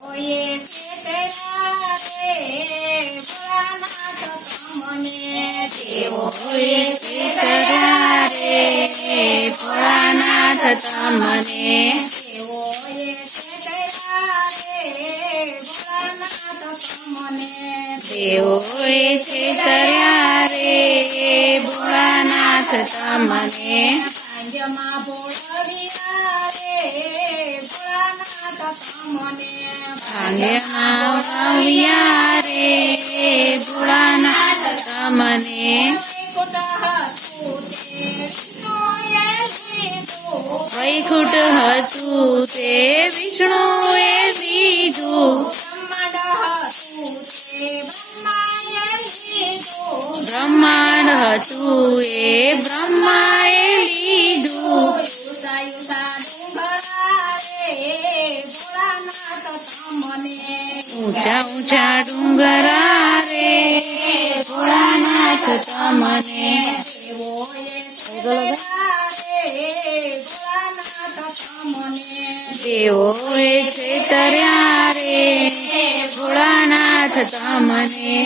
ઓયે છેતર્યા રે ભોળાનાથ તમને તેઓએ છેતર્યા રે ભોળાનાથ તમને તેઓએ છેતર્યા રે ભોળાનાથ તમને તેઓએ છેતર્યા રે ભોળાનાથ તમને ભાંજમાં ભોળવ્યા રે ભોળાનાથ તમને ભાંગ્યમાં વાવ્યા રે ભોળાનાથ તમને વૈકુંઠ હતું તે વિષ્ણુએ લીધું બ્રહ્માંડ હતું એ બ્રહ્માએ લીધું ઊંચા ઊંચા ડુંગરા રે ભોળાનાથ તમને તેઓએ છેતર્યા રે ભોળાનાથ તમને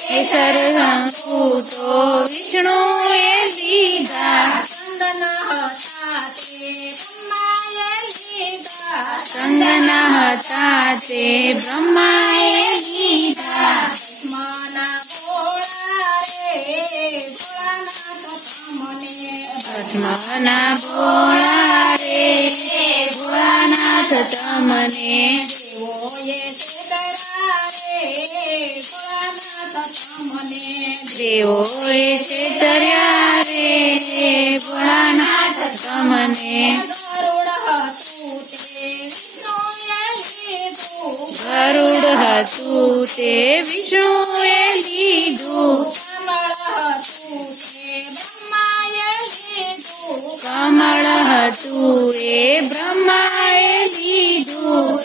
કેસર શંકુ તો વિષ્ણુએ લીધા ચંદના હતા તે બ્રહ્માએ લીધા ભસ્મના ભોળા રે ભોળાનાથ તમને તેઓએ છેતર્યા રે ભોળાનાથ તમને ગરુડ હતું તે વિષ્ણુએ લીધું કમળ હતું એ બ્રહ્માએ લીધું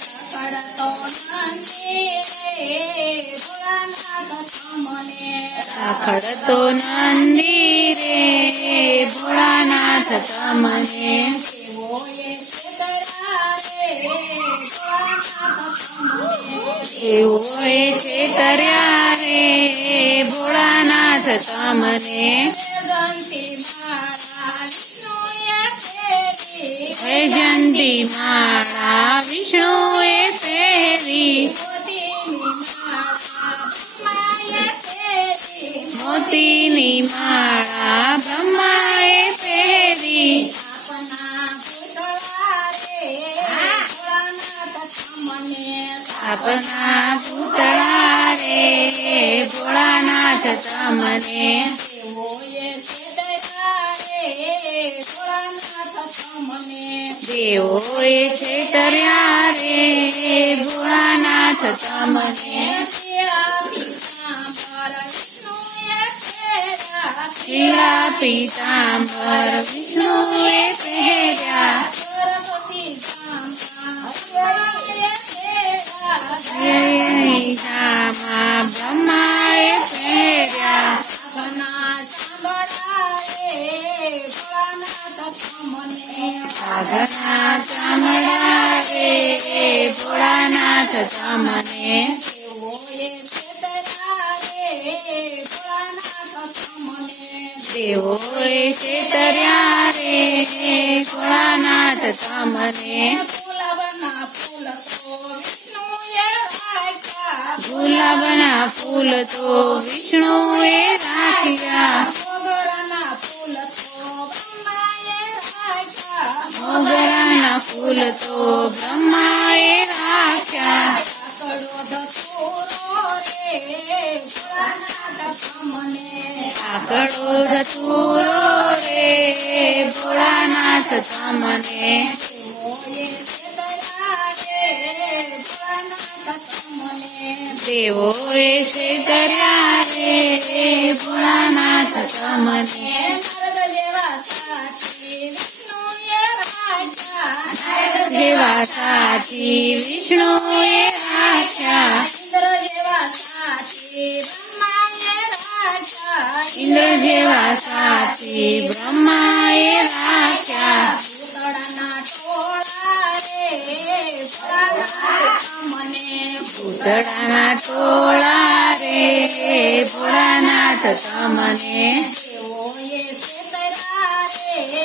રાખડતો નંદી રે ભોળાનાથ તમને તેઓએ છેતર્યા રે ભોળાનાથ તમને વૈજયંતી માળા વિષ્ણુએ પહેરી મોતીની માળા બ્રહ્માએ પહેરી આપના પૂતળા રે ભોળાનાથ તમને તેઓએ છેતર્યા રે ભોળાનાથ તમને પીળા પીતાંબર વિષ્ણુએ પહેર્યા ધામા બ્રહ્માએ પહેર્યા સાધના ચામડા રે ભોળાનાથ તમને તેઓએ છેતર્યા રે ભોળાનાથ તમને ગુલાબના ફૂલ તો વિષ્ણુએ રાખ્યા મોગરાના ફૂલ તો બ્રહ્માએ રાખ્યા આકડો ધતુરો રે ભોળાનાથ તમને તેઓએ છેતર્યા રે ભોળાનાથ તમને જેવા સાચી વિષ્ણુએ રાખ્યા ઇન્દ્ર જેવા સાચી બ્રહ્માએ રાખ્યા પૂતળાના ટોળા રે ભોળાનાથ તમને પૂતળાના ટોળા રે ભોળાનાથ તમને દેવોએ છેતર્યા રે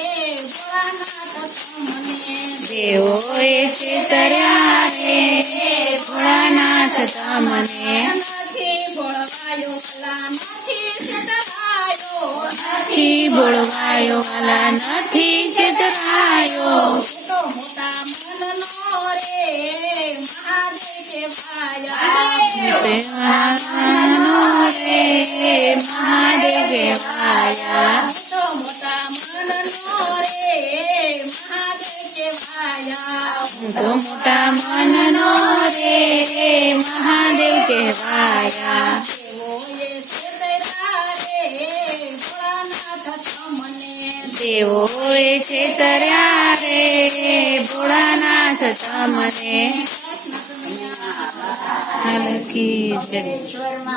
ભોળાનાથ તમને દેવોએ છેતર્યા રે ભોળાનાથ તમને નથી બોળવાયો વાલા નથી છેતરાયો નથી બોળવાયો વાલા નથી છેતરાયો તો મોટા મનનો રે મહાદેવ કહેવાયા દેવોએ છેતર્યા રે ભોળાનાથ તમને દેવોએ છેતર્યા રે ભોળાનાથ તમને હાલ કી જય.